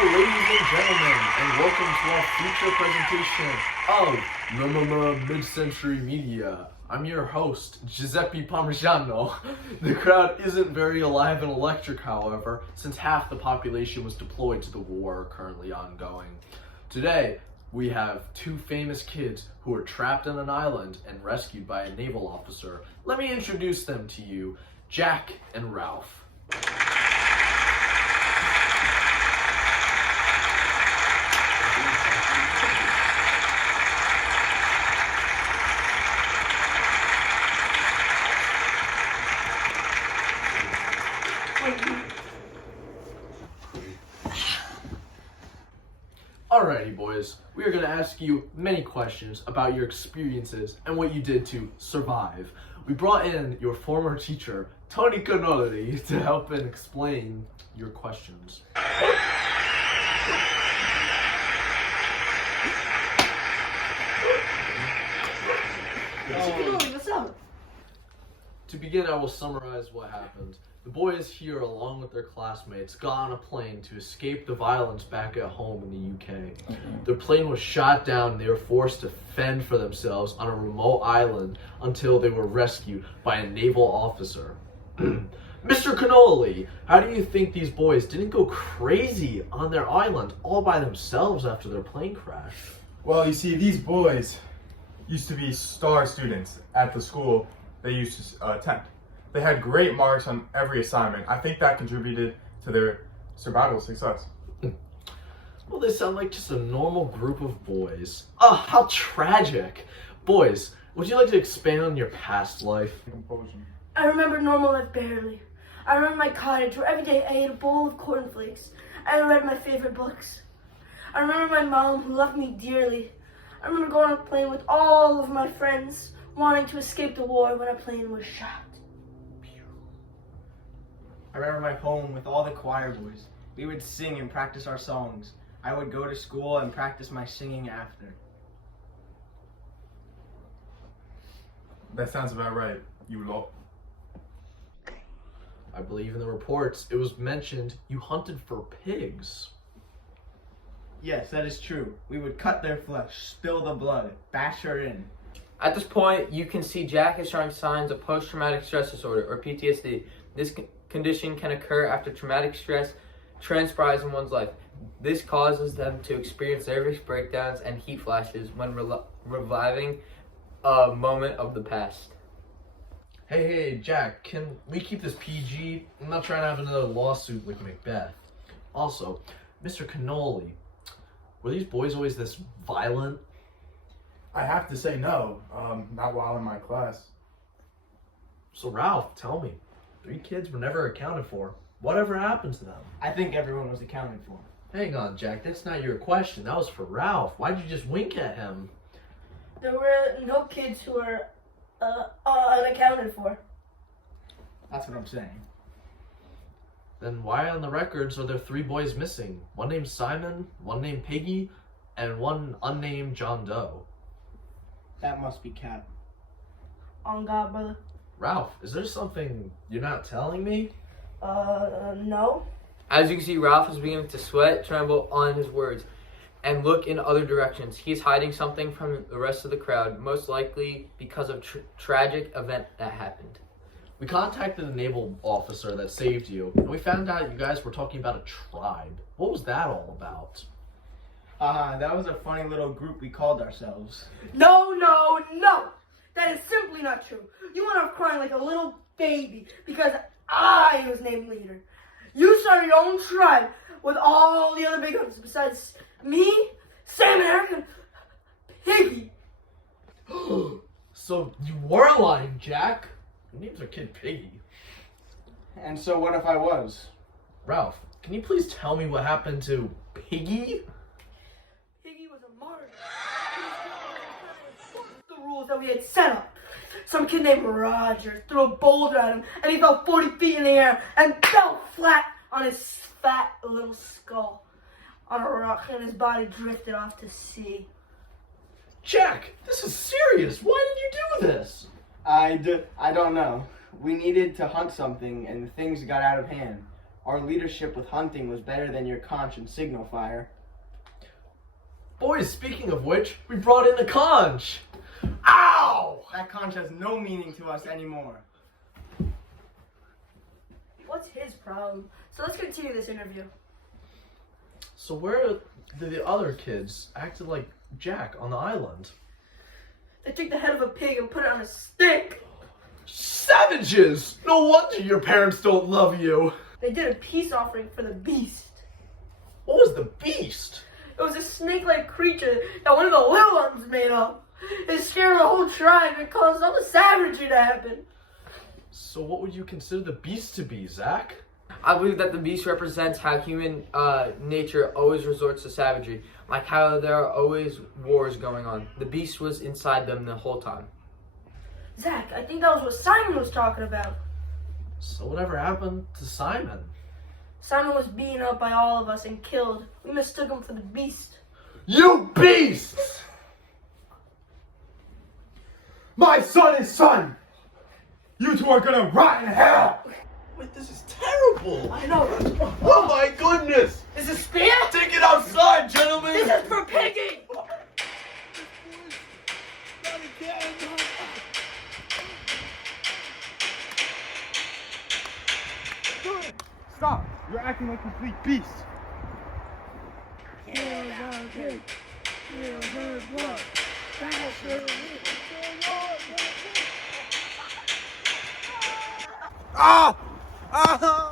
ladies and gentlemen, and welcome to our future presentation of Mid-Century Media. I'm your host, Giuseppe Parmigiano. The crowd isn't very alive and electric, however, since half the population was deployed to the war currently ongoing. Today, we have two famous kids who are trapped on an island and rescued by a naval officer. Let me introduce them to you, Jack and Ralph. Alrighty, boys, we are going to ask you many questions about your experiences and what you did to survive. We brought in your former teacher, Tony Cannoli, to help and explain your questions. What's up? To begin, I will summarize what happened. The boys here, along with their classmates, got on a plane to escape the violence back at home in the UK. Their plane was shot down and they were forced to fend for themselves on a remote island until they were rescued by a naval officer. Mr. Cannoli, how do you think these boys didn't go crazy on their island all by themselves after their plane crash? Well, you see, these boys used to be star students at the school they used to attend. They had great marks on every assignment. I think that contributed to their survival success. Well, they sound like just a normal group of boys. Oh, how tragic. Boys, would you like to expand on your past life? Compulsion. I remember normal life barely. I remember my cottage where every day I ate a bowl of cornflakes and I read my favorite books. I remember my mom who loved me dearly. I remember going on a plane with all of my friends wanting to escape the war when our plane was shot. I remember my home with all the choir boys. We would sing and practice our songs. I would go to school and practice my singing after. That sounds about right. You lot. I believe in the reports it was mentioned you hunted for pigs. Yes, that is true. We would cut their flesh, spill the blood, bash her in. At this point, you can see Jack is showing signs of post-traumatic stress disorder, or PTSD. This condition can occur after traumatic stress transpires in one's life. This causes them to experience nervous breakdowns and heat flashes when reviving a moment of the past. Hey, Jack, can we keep this PG? I'm not trying to have another lawsuit like Macbeth. Also, Mr. Cannoli, were these boys always this violent? I have to say no. Not while in my class. So Ralph, tell me, 3 kids were never accounted for. Whatever happened to them? I think everyone was accounted for. Hang on, Jack, that's not your question. That was for Ralph. Why'd you just wink at him? There were no kids who were unaccounted for. That's what I'm saying. Then why on the records are there 3 boys missing? One named Simon, one named Piggy, and one unnamed John Doe. That must be Cap. On God, brother. Ralph, is there something you're not telling me? No. As you can see, Ralph is beginning to sweat, tremble on his words, and look in other directions. He's hiding something from the rest of the crowd, most likely because of tragic event that happened. We contacted a naval officer that saved you, and we found out you guys were talking about a tribe. What was that all about? That was a funny little group we called ourselves. No. That is simply not true. You went off crying like a little baby because I was named leader. You started your own tribe with all the other big ones besides me, Sam and Eric, and Piggy. So you were lying, Jack. Your name's our kid Piggy. And so what if I was? Ralph, can you please tell me what happened to Piggy? Piggy was a martyr. He was the rules that we had set up. Some kid named Roger threw a boulder at him, and he fell 40 feet in the air and fell flat on his fat little skull on a rock, and his body drifted off to sea. Jack, this is serious. Why did you do this? I don't know. We needed to hunt something and things got out of hand. Our leadership with hunting was better than your conch and signal fire. Boys, speaking of which, we brought in a conch. Ow! That conch has no meaning to us anymore. What's his problem? So let's continue this interview. So where did the other kids acted like Jack on the island? They took the head of a pig and put it on a stick. Savages! No wonder your parents don't love you. They did a peace offering for the beast. What was the beast? It was a snake-like creature that one of the little ones made up. It scared the whole tribe and caused all the savagery to happen. So what would you consider the beast to be, Zach? I believe that the beast represents how human nature always resorts to savagery, like how there are always wars going on. The beast was inside them the whole time. Zach, I think that was what Simon was talking about. So whatever happened to Simon? Simon was beaten up by all of us and killed. We mistook him for the beast. You beasts! My son is son! You two are gonna rot in hell! Wait, this is terrible! I know. Oh my goodness! Is this spear? Take it outside, gentlemen! This is for pigging! Stop! You're acting like complete beasts! Ah! Ah!